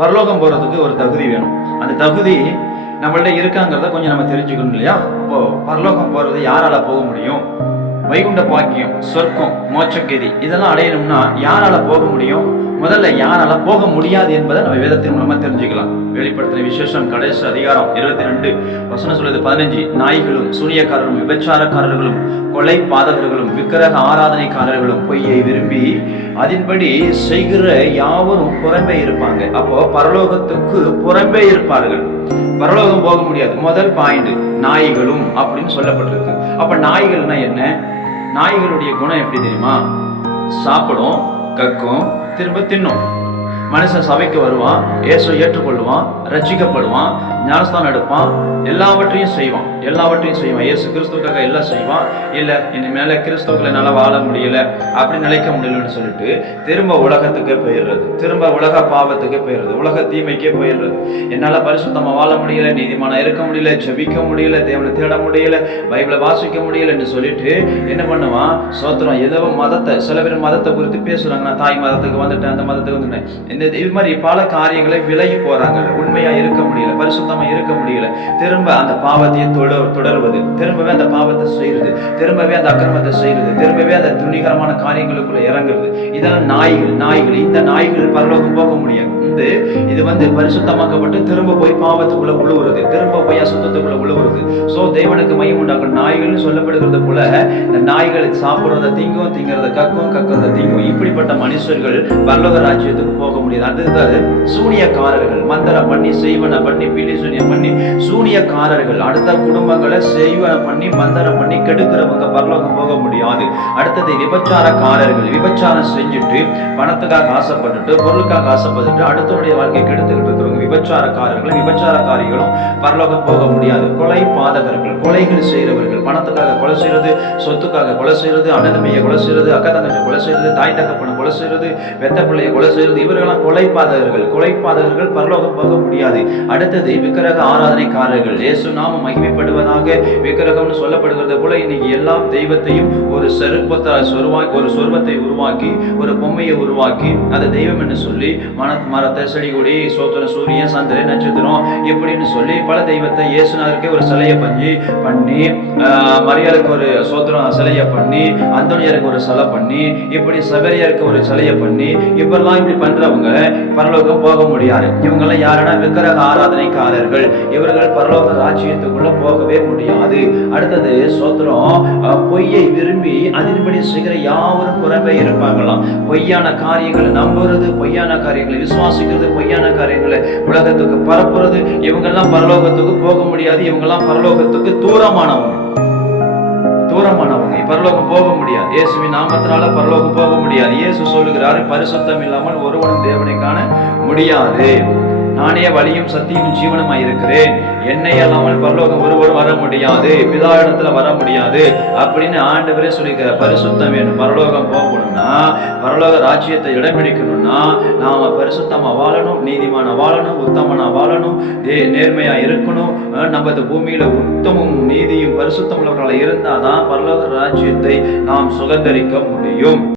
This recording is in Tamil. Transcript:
பரலோகம் போறதுக்கு ஒரு தகுதி வேணும். அந்த தகுதி நம்மள்ட்ட இருக்காங்கிறத கொஞ்சம் நம்ம தெரிஞ்சுக்கணும் இல்லையா? இப்போ பரலோகம் போறது யாரால போக முடியும்? வைகுண்ட பாக்கியம், சொர்க்கம், மோட்சக்கேதி இதெல்லாம் அடையணும்னா யாரால போக முடியும்? முதல்ல யாரால போக முடியாது என்பதை நம்ம வேதத்தின் மூலமா தெரிஞ்சுக்கலாம். வெளிப்படுத்தின விசேஷம் கடைசி அதிகாரம் 22 வசனம் சொல்லுது 15, நாய்களும் சூனியக்காரரும் விபச்சாரக்காரர்களும் கொலை பாதகர்களும் விக்கிரக ஆராதனைக்காரர்களும் பொய்யை விரும்பி அதன்படி செய்கிற யாவரும் புறம்பே இருப்பாங்க. அப்போ பரலோகத்துக்கு புறம்பே இருப்பார்கள், பரலோகம் போக முடியாது. முதல் பாயிண்ட் நாய்களும் அப்படின்னு சொல்லப்பட்டிருக்கு. அப்ப நாய்கள்னா என்ன? நாய்களுடைய குணம் எப்படி தெரியுமா? சாப்பிடும், கக்கும், திரும்ப தின்னும். மனுஷன் சபைக்கு வருவான், இயேசுவை ஏற்றுக்கொள்வான், ரட்சிக்கப்படுவான், ஞானஸ்தானம் எடுப்பான், எல்லாவற்றையும் செய்வான். இயேசு கிறிஸ்துவுக்காக எல்லாம் செய்வான். இல்லை இனிமேல கிறிஸ்துவுக்குள்ள நல்லா வாழ முடியல, அப்படி நிலைக்க முடியலன்னு சொல்லிட்டு திரும்ப உலகத்துக்கே போயிடுறது, திரும்ப உலக பாவத்துக்கே போயிடுறது, உலக தீமைக்கே போயிடுறது. என்னால பரிசுத்தமா வாழ முடியல, நீதிமானா இருக்க முடியல, ஜெபிக்க முடியல, தேவனை தேட முடியல, பைபிளை வாசிக்க முடியலன்னு சொல்லிட்டு என்ன பண்ணுவான்? சோத்திரம் ஏதோ மதத்தை, சில பேர் மதத்தை குறித்து பேசுறாங்க. நான் தாய் மதத்துக்கு வந்துட்டேன், அந்த மதத்துக்கு வந்துட்டேன், இது மாதிரி பல காரியங்களை விலகி போறாங்க. உண்மையா இருக்க முடியல, பரிசுத்தமா இருக்க முடியல, திரும்ப அந்த பாவத்தையே தொடர்வது, திரும்பவே அந்த பாவத்தை செய்யறது, திரும்பவே அந்த அக்கிரமத்தை செய்யறது, திரும்பவே அந்த துணிகரமான காரியங்களுக்குள்ள இறங்குறது. இதெல்லாம் நாய்கள். இந்த நாய்கள் பரலோகம் போக முடியாது. இது பரிசுத்தமாக்கப்பட்டு திரும்ப போய் பாவத்துக்குள்ள உழுவுறது, திரும்ப போய் அசுத்தத்துக்குள்ள உழுவுறது. சோ தேவனுக்கு மையம் உண்டாகும். நாய்கள் சொல்லப்படுகிறது போல இந்த நாய்கள் சாப்பிடுறத திங்கும், திங்கிறத கக்கும், கக்கிறத திங்கும். இப்படிப்பட்ட மனுஷர்கள் பரலோக ராஜ்யத்துக்கு போக முடியாது. அடுத்தது சூனியக்காரர்கள், மந்திரம் பண்ணி, செய்வனை பண்ணி, பில்லி சூனியம் பண்ணி, சூனியக்காரர்கள் அடுத்த குடும்பங்களை செய்வனை பண்ணி, மந்திரம் பண்ணி கெடுக்கிறவங்க பரலோகம் போக முடியாது. அடுத்தது விபச்சாரக்காரர்கள், விபச்சாரம் செஞ்சுட்டு பணத்துக்காக ஆசைப்பட்டுட்டு, பொருளுக்காக ஆசைப்பட்டுட்டு அடுத்தவருடைய வாழ்க்கை கெடுத்துக்கிட்டு இருக்கிறவங்க விபச்சாரக்காரர்களும் விபச்சாரக்காரிகளும் பரலோகம் போக முடியாது. கொலை பாதகர்கள், கொலைகள் செய்கிறவர்கள், பணத்துக்காக கொலை செய்யறது, சொத்துக்காக கொலை செய்யறது, அண்ணதமையை கொலை செய்யறது, அக்கா தங்கச்சி கொலை செய்யறது, தாய் தகப்பனை கொலை செய்யறது, வெத்த பிள்ளையை கொலை செய்யறது, இவர்களெல்லாம் கொலை பாதகர்கள் பரலோகம் போக முடியாது. அடுத்தது விக்கிரக ஆராதனைக்காரர்கள், இயேசு நாமம் மகிமைப்படுவதாக விக்கிரகம்னு சொல்லப்படுகிறது போல இன்னைக்கு எல்லா தெய்வத்தையும் ஒரு சொருவத்தை உருவாக்கி, ஒரு பொம்மையை உருவாக்கி அதை தெய்வம் என்று சொல்லி மரத்தை, செடி கொடி, சோத்திரம், சூரியன், சந்திரன், நட்சத்திரம் இப்படின்னு சொல்லி பல தெய்வத்தை, இயேசுநாதருக்கே ஒரு சிலையை பண்ணி, மரியாளுக்கு ஒரு சோத்திரம் சிலையை பண்ணி, அந்தோனியருக்கு ஒரு சிலை பண்ணி, இப்படி சபரியாருக்கு ஒரு சிலையை பண்ணி, இப்பெல்லாம் இப்படி பண்றவங்க பரலோகம் போக முடியாது. இவங்கெல்லாம் யாருன்னா விக்கிரக ஆராதனைக்காரர்கள். இவர்கள் பரலோக ராஜ்யத்துக்குள்ள போகவே முடியாது. அடுத்தது சோத்திரம் பொய்யை விரும்பி அதன்படி செய்கிற யாவரும் புறம்பே இருப்பாங்களாம். பொய்யான காரியங்களை நம்புறது, பொய்யான காரியங்களை விசுவாசிக்கிறது, பொய்யான காரியங்களை உலகத்துக்கு பரப்புறது, இவங்கெல்லாம் பரலோகத்துக்கு போக முடியாது. இவங்கெல்லாம் பரலோகத்துக்கு தூரமானவங்க, பரலோகம் போக முடியாது. இயேசுவின் நாமத்தினால பரலோகம் போக முடியாது. இயேசு சொல்லுகிறாரு, பரிசுத்தம் இல்லாமல் ஒருவனும் தேவனை காண முடியாது. நானே வழியும் சத்தியமும் ஜீவனுமாய் இருக்கிறேன், என்னை அல்லாமல் பரலோகம் ஒருவரும் வர முடியாது, பிதா இடத்துல வர முடியாது அப்படின்னு ஆண்டவரே சொல்லிக்கிறார். பரிசுத்தம் வேணும். பரலோகம் போகணும்னா, பரலோக ராஜ்யத்தை இடம் பிடிக்கணும்னா நாம பரிசுத்தமா வாழணும், நீதிமான வாழணும், உத்தமனா வாழணும், நேர்மையா இருக்கணும். நம்ம இந்த பூமியில உத்தமும் நீதியும் பரிசுத்தம் உள்ளவர்களாக இருந்தாதான் பரலோக ராஜ்யத்தை நாம் சுதந்திரிக்க முடியும்.